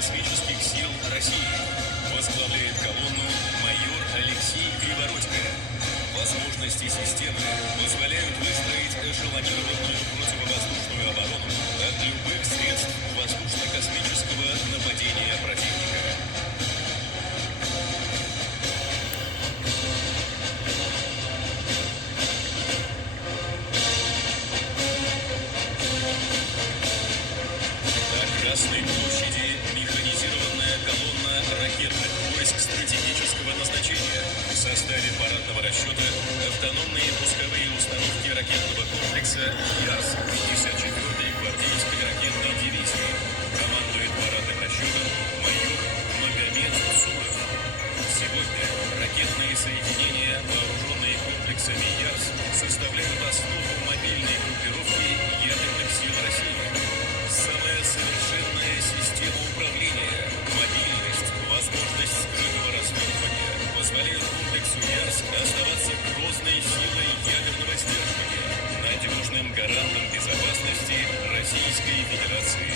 воздушно-космических сил России. Возглавляет колонну майор Алексей Кривородько. Возможности системы позволяют выстроить эшелонированную противовоздушную оборону от любых средств воздушно-космического нападения противника. Красной площади механизированная колонна ракетных войск стратегического назначения в составе парадного расчета автономные пусковые установки ракетного комплекса ЯРС-54-й гвардейской ракетной дивизии. Командует парадным расчетом майор Магомед Суров. Сегодня ракетные соединения, вооруженные комплексами ЯРС, составляют основу мобильной группировки ядерных сил России. Самая совершенная система управления, мобильность, возможность скрытого развертывания позволяют комплексу ЯРС оставаться грозной силой ядерного сдерживания, надежным гарантом безопасности Российской Федерации.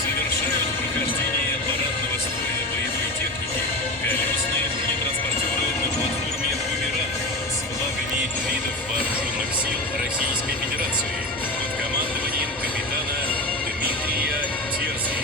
Совершают прохождение парадного строя боевой техники колесные бронетранспортеры на платформе «Бумеранг» с флагами видов вооруженных сил Российской Федерации под командованием капитана Дмитрия Терзи.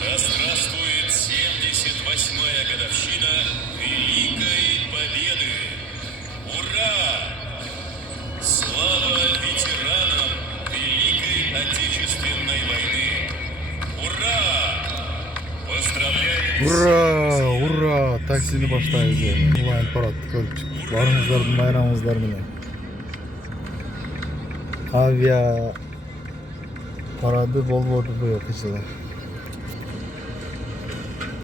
Да здравствует 78-я годовщина Великой Победы! Ура! Слава ветеранам Великой Отечественной войны! Ура! Поздравляем! Ура! Ура! Taksini boshlaymiz. Onlayn parad ko'rib chiqdik. Baringizlar, bayramingizlar bilan. Avia paradi bo'ldi bu yo'q ichida.